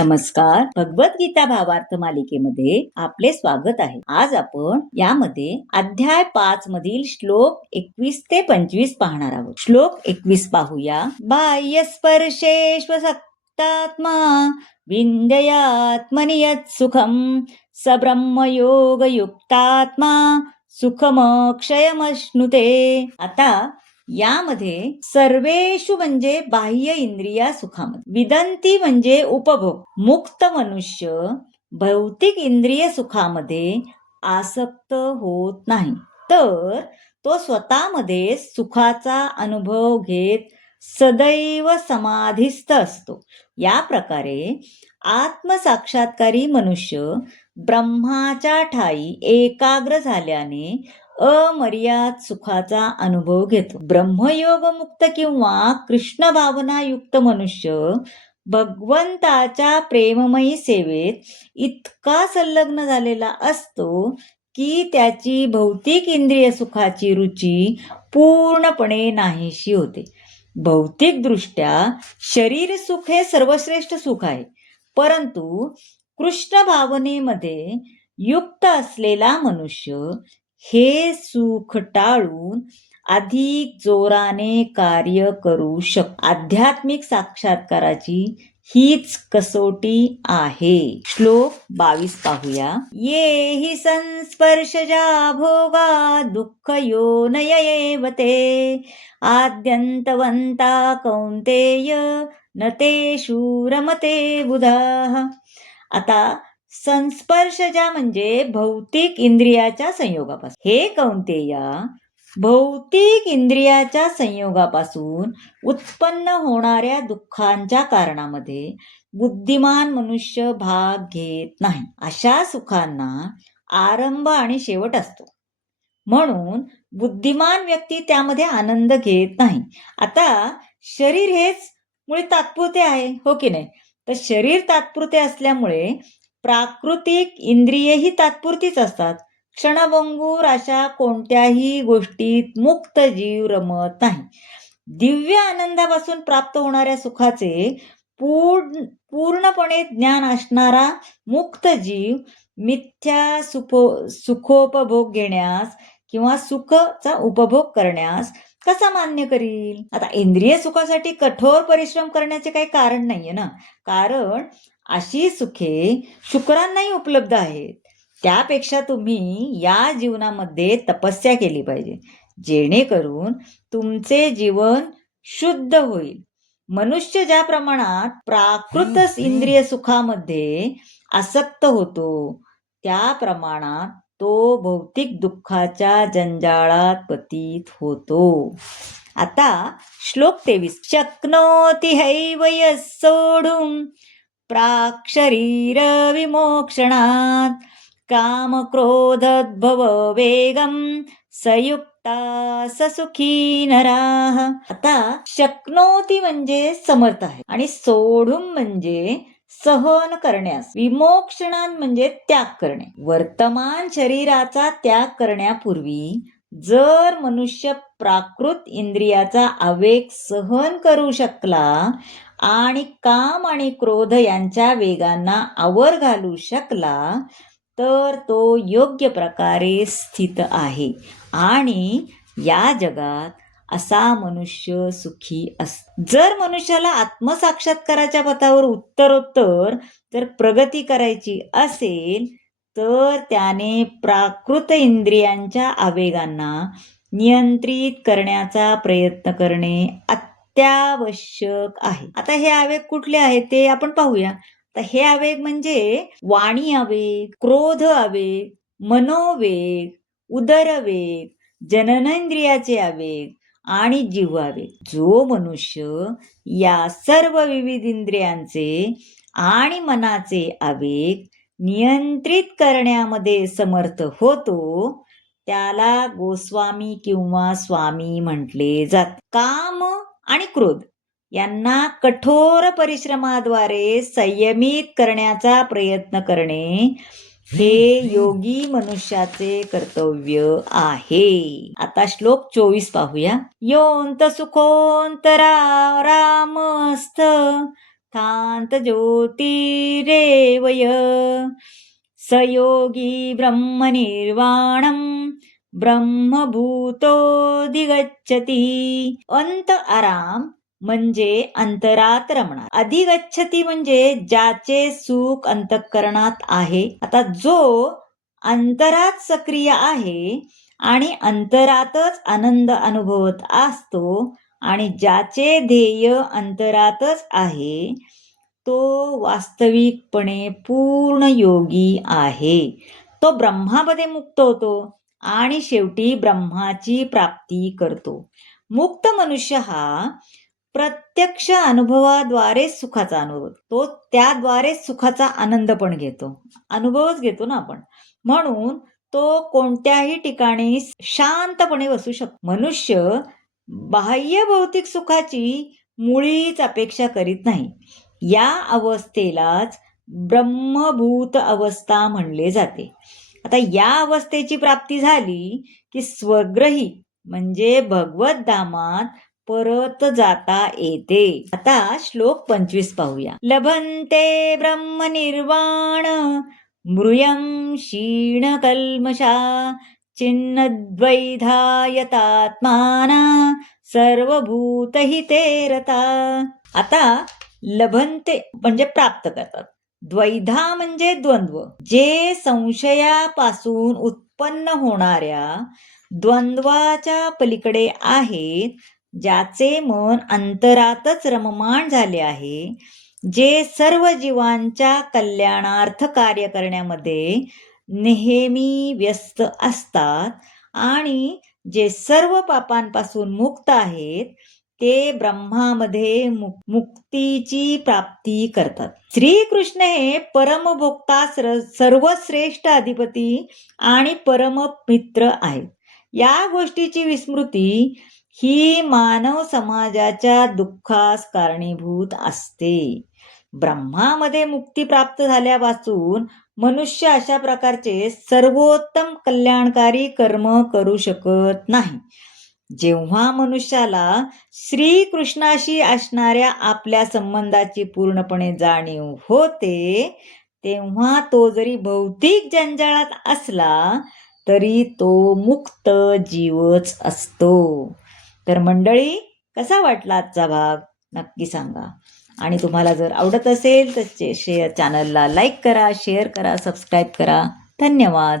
नमस्कार. भगवद्गीता भावार्थ मालिकेमध्ये आपले स्वागत आहे. आज आपण यामध्ये अध्याय 5 मधील श्लोक 21 ते 25 पाहणार आहोत. श्लोक 21 पाहूया. बाह्य स्पर्शेष्वसक्तात्मा विंदयात्मनि यत् सुखम स ब्रह्मयोग युक्तात्मा सुखमक्षयमश्नुते. आता यामध्ये सर्वेषु म्हणजे बाह्य इंद्रिया सुखामध्ये, विदंती म्हणजे उपभोग, मुक्त मनुष्य भौतिक इंद्रिय सुखामध्ये आसक्त होत नाही, तर तो स्वतःमध्ये सुखाचा अनुभव घेत सदैव समाधिस्थ असतो. या प्रकारे आत्मसाक्षात्कारी मनुष्य ब्रह्माच्या ठाई एकाग्र झाल्याने अमर्याद सुखाचा अनुभव घेतो. ब्रह्मयोग मुक्त किंवा कृष्ण भावना युक्त मनुष्य भगवंताच्या प्रेममयी सेवेत इतका संलग्न झालेला असतो की त्याची भौतिक इंद्रिय सुखाची रुची पूर्णपणे नाहीशी होते. भौतिक दृष्ट्या शरीर सुख हे सर्वश्रेष्ठ सुख आहे, परंतु कृष्ण भावनेमध्ये युक्त असलेला मनुष्य हे सुख टाळून अधिक जोराने कार्य करू शकतो. आध्यात्मिक साक्षात्काराची हीच कसोटी आहे. श्लोक 22 पाहूया. ये हि संस्पर्शजा भोगा दुःख योनय एव ते आद्यन्तवन्ता कौन्तेय न तेषु रमते बुधाः. आता संस्पर्शजा म्हणजे भौतिक इंद्रियाच्या संयोगापासून. हे कौंतेया, भौतिक इंद्रियाच्या संयोगापासून उत्पन्न होणाऱ्या दुःखांच्या कारणामध्ये बुद्धिमान मनुष्य भाग घेत नाही. अशा सुखांना आरंभ आणि शेवट असतो, म्हणून बुद्धिमान व्यक्ती त्यामध्ये आनंद घेत नाही. आता शरीर हेच मुळे तात्पुरते आहे, हो की नाही? तर शरीर तात्पुरते असल्यामुळे प्राकृतिक इंद्रियेही तात्पुरतीच असतात. क्षणभंगूर अशा कोणत्याही गोष्टीत मुक्त जीव रमत नाही. दिव्य आनंदापासून प्राप्त होणाऱ्या सुखाचे पूर्णपणे ज्ञान असणारा मुक्त जीव मिथ्या सुखोपभोग घेण्यास किंवा सुखाचा उपभोग करण्यास कसा मान्य करील? आता इंद्रिय सुखासाठी कठोर परिश्रम करण्याचे काही कारण नाहीये ना, कारण अशी सुखे शुक्रांनाही उपलब्ध आहेत. त्यापेक्षा तुम्ही या जीवनामध्ये तपस्या केली पाहिजे, जेणेकरून तुमचे जीवन शुद्ध होईल. मनुष्य ज्या प्रमाणात प्राकृत इंद्रिय सुखामध्ये आसक्त होतो, त्या प्रमाणात तो भौतिक दुःखाच्या जंजाळात पतित होतो. आता श्लोक 23. शक्नोति हैव यः सोढुं प्राक् शरीर विमोक्षणात् काम क्रोधोद्भव वेगम सयुक्ता ससुखी नराः. आता शक्नोती म्हणजे समर्थ आहे आणि सोढुं म्हणजे सहन करण्यास, विमोक्षणात म्हणजे त्याग करणे. वर्तमान शरीराचा त्याग करण्यापूर्वी जर मनुष्य प्राकृत इंद्रियाचा आवेग सहन करू शकला आणि काम आणि क्रोध यांच्या वेगांना आवर घालू शकला, तर तो योग्य प्रकारे स्थित आहे आणि या जगात असा मनुष्य सुखी असतो. जर मनुष्याला आत्मसाक्षात्काराच्या पथावर उत्तरोत्तर जर प्रगती करायची असेल, तर त्याने प्राकृत इंद्रियांच्या आवेगांना नियंत्रित करण्याचा प्रयत्न करणे अत्यावश्यक आहे. आता हे आवेग कुठले आहेत ते आपण पाहूया. तर हे आवेग म्हणजे वाणी आवेग, क्रोध आवेग, मनोवेग, उदरवेग, जननेंद्रियाचे आवेग आणि जिव्हावेग. जो मनुष्य या सर्व विविध इंद्रियांचे आणि मनाचे आवेग नियंत्रित करण्यामध्ये समर्थ होतो, त्याला गोस्वामी किंवा स्वामी म्हटले जाते. काम आणि क्रोध यांना कठोर परिश्रमाद्वारे संयमित करण्याचा प्रयत्न करणे हे योगी मनुष्याचे कर्तव्य आहे. आता श्लोक 24 पाहूया. योंत सुखोंतरा रामस्थ थांत ज्योतिरेवय स योगी ब्रह्मनिर्वाणं ब्रह्मभूतोऽधिगच्छति. अंत आराम म्हणजे अंतरात रमणार. अधिगच्छती म्हणजे ज्याचे सुख अंतःकरणात आहे. आता जो अंतरात सक्रिय आहे आणि अंतरातच आनंद अनुभवत असतो आणि ज्याचे ध्येय अंतरातच आहे तो वास्तविकपणे पूर्ण योगी आहे. तो ब्रह्मामध्ये मुक्त होतो आणि शेवटी ब्रह्माची प्राप्ती करतो. मुक्त मनुष्य हा प्रत्यक्ष अनुभवाद्वारे सुखाचा अनुभव, तो त्याद्वारे सुखाचा आनंद पण घेतो, अनुभवच घेतो ना आपण. म्हणून तो कोणत्याही ठिकाणी शांतपणे बसू शकतो. मनुष्य बाह्य भौतिक सुखाची मुळीच अपेक्षा करीत नाही. या अवस्थेलाच ब्रह्मभूत अवस्था म्हणले जाते. आता या अवस्थेची प्राप्ती झाली की स्वग्रही म्हणजे भगवत धामात परत जाता येते. आता श्लोक 25 पाहूया. लभन्ते ब्रह्मनिर्वाण मृयं क्षीण कल्मषा चिन्नद्वैधा यतात्माना सर्वभूतहिते रता. आता लभन्ते म्हणजे प्राप्त करतात. द्वैधा म्हणजे द्वंद्व, जे संशयापासून उत्पन्न होणाऱ्या द्वंद्वाच्या पलीकडे आहेत, ज्याचे मन अंतरातच रममाण झाले आहे, जे सर्व जीवांच्या कल्याणार्थ कार्य करण्यामध्ये नेहमी व्यस्त असतात आणि जे सर्व पापांपासून मुक्त आहेत, ते ब्रह्मामध्ये मुक्तीची प्राप्ती करतात. श्रीकृष्ण हे परमभोक्ता, सर्वश्रेष्ठ अधिपती आणि परममित्र आहेत. या गोष्टीची विस्मृती ही मानव समाजाच्या दुःखास कारणीभूत असते. ब्रह्मामध्ये मुक्ती प्राप्त झाल्यापासून मनुष्य अशा प्रकारचे सर्वोत्तम कल्याणकारी कर्म करू शकत नाही. जेव्हा मनुष्याला श्रीकृष्णाशी असणाऱ्या आपल्या संबंधाची पूर्णपणे जाणीव होते, तेव्हा तो जरी भौतिक जंजाळात असला तरी तो मुक्त जीवच असतो. तर मंडळी, कसा वाटला आजचा भाग नक्की सांगा. आणि तुम्हाला जर आवडत असेल तर चॅनलला लाईक करा, शेअर करा, सबस्क्राईब करा. धन्यवाद.